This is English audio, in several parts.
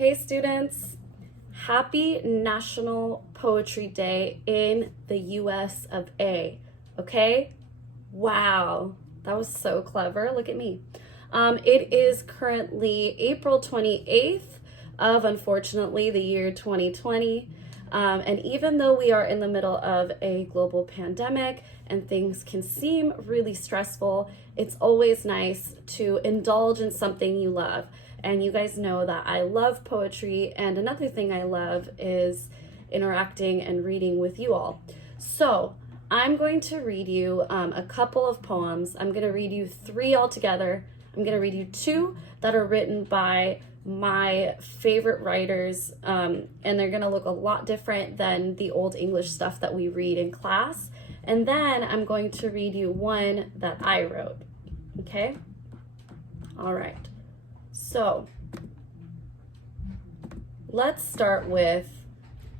Hey students, happy National Poetry Day in the US of A, okay? Wow, that was so clever, look at me. It is currently April 28th of, unfortunately, the year 2020. And even though we are in the middle of a global pandemic and things can seem really stressful, it's always nice to indulge in something you love. And you guys know that I love poetry, and another thing I love is interacting and reading with you all. So I'm going to read you a couple of poems. I'm going to read you three altogether. I'm going to read you two that are written by my favorite writers, and they're going to look a lot different than the old English stuff that we read in class. And then I'm going to read you one that I wrote. Okay? All right. So let's start with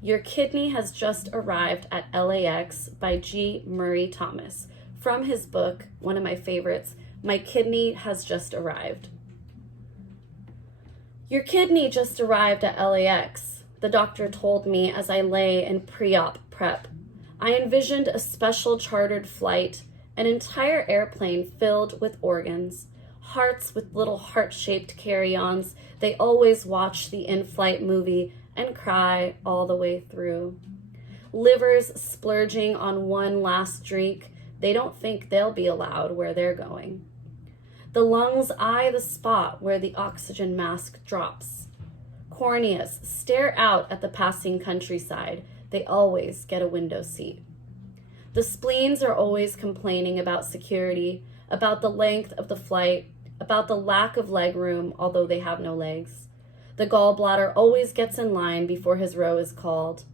Your Kidney Has Just Arrived at LAX by G. Murray Thomas, from his book, one of my favorites, My Kidney Has Just Arrived. Your kidney just arrived at LAX, the doctor told me as I lay in pre-op prep. I envisioned a special chartered flight, an entire airplane filled with organs, hearts with little heart-shaped carry-ons. They always watch the in-flight movie and cry all the way through. Livers splurging on one last drink. They don't think they'll be allowed where they're going. The lungs eye the spot where the oxygen mask drops. Corneas stare out at the passing countryside. They always get a window seat. The spleens are always complaining about security, about the length of the flight, about the lack of leg room, although they have no legs. The gallbladder always gets in line before his row is called.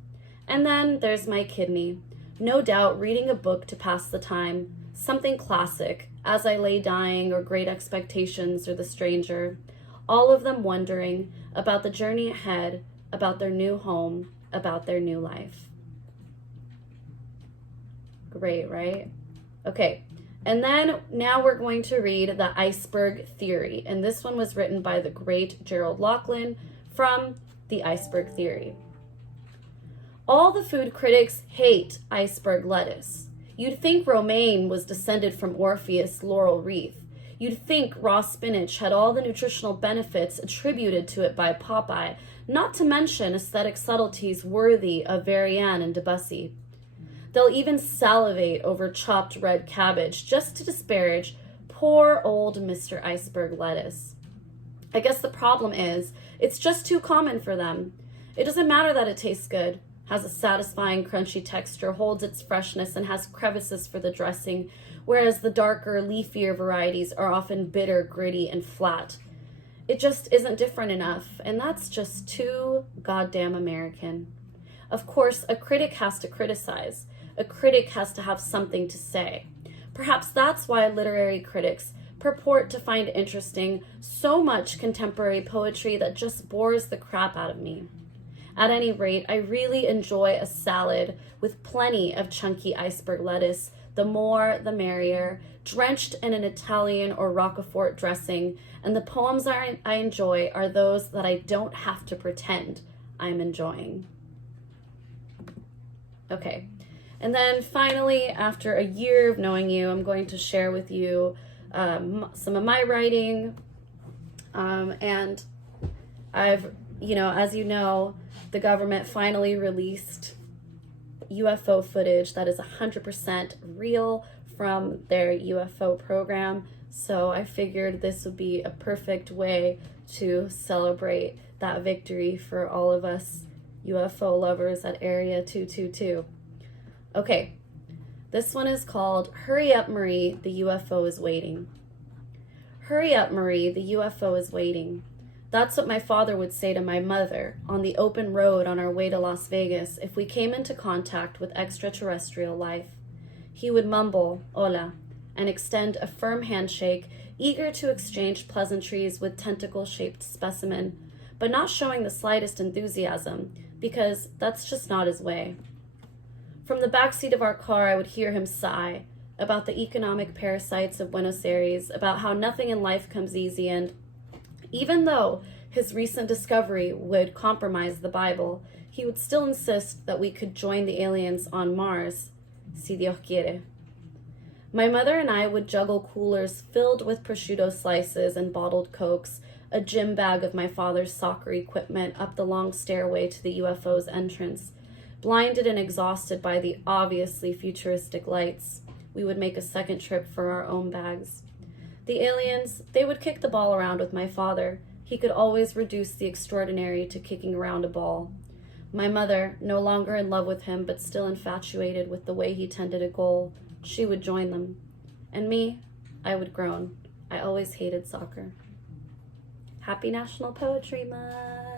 And then there's my kidney, no doubt reading a book to pass the time, something classic, As I Lay Dying or Great Expectations or The Stranger, all of them wondering about the journey ahead, about their new home, about their new life. Great, right? Okay, and then now we're going to read The Iceberg Theory, and this one was written by the great Gerald Lachlan from The Iceberg Theory. All the food critics hate iceberg lettuce. You'd think romaine was descended from Orpheus' laurel wreath. You'd think raw spinach had all the nutritional benefits attributed to it by Popeye, not to mention aesthetic subtleties worthy of Varian and Debussy. They'll even salivate over chopped red cabbage just to disparage poor old Mr. Iceberg lettuce. I guess the problem is, it's just too common for them. It doesn't matter that it tastes good, has a satisfying crunchy texture, holds its freshness, and has crevices for the dressing, whereas the darker, leafier varieties are often bitter, gritty, and flat. It just isn't different enough, and that's just too goddamn American. Of course, a critic has to criticize. A critic has to have something to say. Perhaps that's why literary critics purport to find interesting so much contemporary poetry that just bores the crap out of me. At any rate, I really enjoy a salad with plenty of chunky iceberg lettuce, the more the merrier, drenched in an Italian or Roquefort dressing, and the poems I enjoy are those that I don't have to pretend I'm enjoying. Okay, and then finally, after a year of knowing you, I'm going to share with you some of my writing, and I've, as you know, the government finally released UFO footage that is 100% real from their UFO program. So I figured this would be a perfect way to celebrate that victory for all of us UFO lovers at Area 222. Okay, this one is called Hurry Up, Marie, the UFO is waiting. Hurry up, Marie, the UFO is waiting. That's what my father would say to my mother on the open road on our way to Las Vegas if we came into contact with extraterrestrial life. He would mumble, hola, and extend a firm handshake, eager to exchange pleasantries with tentacle-shaped specimen, but not showing the slightest enthusiasm, because that's just not his way. From the backseat of our car, I would hear him sigh about the economic parasites of Buenos Aires, about how nothing in life comes easy, and even though his recent discovery would compromise the Bible, he would still insist that we could join the aliens on Mars, si Dios quiere. My mother and I would juggle coolers filled with prosciutto slices and bottled cokes, a gym bag of my father's soccer equipment up the long stairway to the UFO's entrance. Blinded and exhausted by the obviously futuristic lights, we would make a second trip for our own bags. The aliens, they would kick the ball around with my father. He could always reduce the extraordinary to kicking around a ball. My mother, no longer in love with him but still infatuated with the way he tended a goal, she would join them. And me, I would groan. I always hated soccer. Happy National Poetry Month!